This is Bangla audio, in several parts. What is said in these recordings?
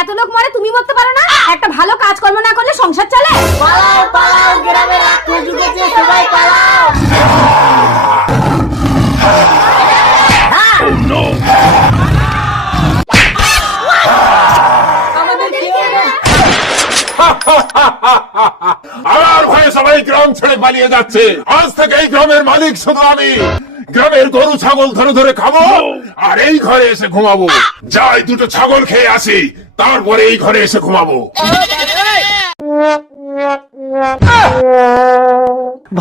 এত লোক মরে তুমি মরতে পারো না? একটা ভালো কাজকর্ম না করলে সংসার চলে? পালাও পালাও, গ্রামে রাক্ষস ঢুকেছে, সবাই পালাও। আমার ভয়ে সবাই গ্রাম ছেড়ে পালিয়ে যাচ্ছে। আজ থেকে এই গ্রামের মালিক শুধু আমি। গ্রামের গরু ছাগল ধরে ধরে খাবো আর এই ঘরে এসে ঘুমাবো। যাই দুটো ছাগল খেয়ে আসি, তারপরে এই ঘরে এসে ঘুমাবো।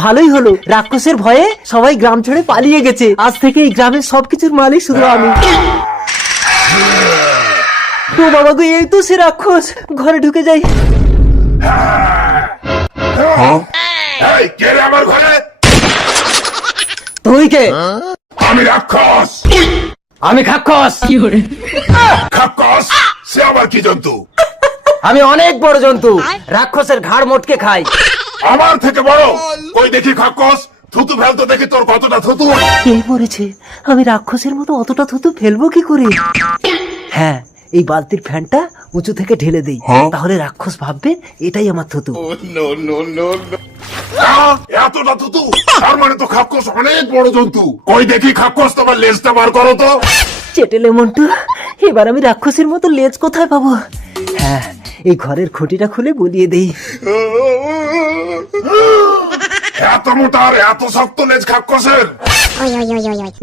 ভালোই হলো, রাক্ষসের ভয়ে সবাই গ্রাম ছেড়ে পালিয়ে গেছে। আজ থেকে এই গ্রামের সবকিছুর মালিক শুধু আমি। ও বাবা গো, এই তো সে রাক্ষস। ঘরে ঢুকে যাই। এই কে রে আমার ঘরে? তুই কে? আমি রাক্ষস। আমি খাক্ষস। খাক্কস সে আবার কি জন্তু? আমি অনেক বড় জন্তু, রাক্ষসের ঘাড় মোটকে খাই। আমার থেকে বড়? ওই দেখি খাক্কস, থুতু ফেলতো দেখি তোর কতটা থুতু। কে মরেছে? আমি রাক্ষসের মতো অতটা থুতু ফেলবো কি করে? হ্যাঁ, এই বালতির ফ্যানটা উঁচু থেকে ঢেলে দেই, তাহলে রাক্ষস ভাববে এটাই আমার থুতু। এতটা থুতু? তার মানে তো খাক্কস অনেক বড় জন্তু। ওই দেখি খাক্কস, তোমার লেজটা বার করো তো। চেটেলে মন্টু, এবার আমি রাক্ষসের মতো লেজ কোথায় পাবো? হ্যাঁ, এই ঘরের খুঁটিটা খুলে গলিয়ে দেই। এত মোটা আর এত শক্ত লেজ খাক্কসের।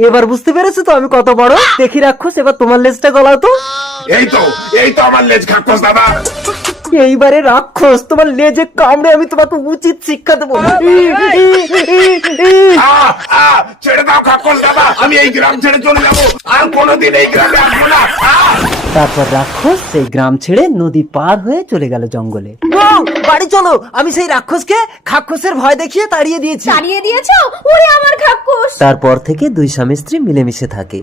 এবার বুঝতে পেরেছো তো আমি কত বড়? দেখি রাক্ষস, এবার তোমার লেজটা গলাও তো। এই তো আমার লেজ খাক্কস দাদা। এইবারে রাক্ষস, তোমার লেজে কামড়ে আমি তোমাকে উচিত শিক্ষা দেবো। ছেড়ে দাও খাক্কস দাদা, আমি এই গ্রাম ছেড়ে চলে যাবো, আর কোনোদিন এই গ্রামে আসবো না। তারপর রাক্ষস সেই গ্রাম ছেড়ে নদী পার হয়ে চলে গেল জঙ্গলে। বাড়ি চলো, আমি সেই রাক্ষসকে খাক্ষসের ভয় দেখিয়ে তাড়িয়ে দিয়েছি। তাড়িয়ে দিয়েছো? ওরে আমার খাক্কুস। তারপর থেকে দুই স্বামী স্ত্রী মিলেমিশে থাকে।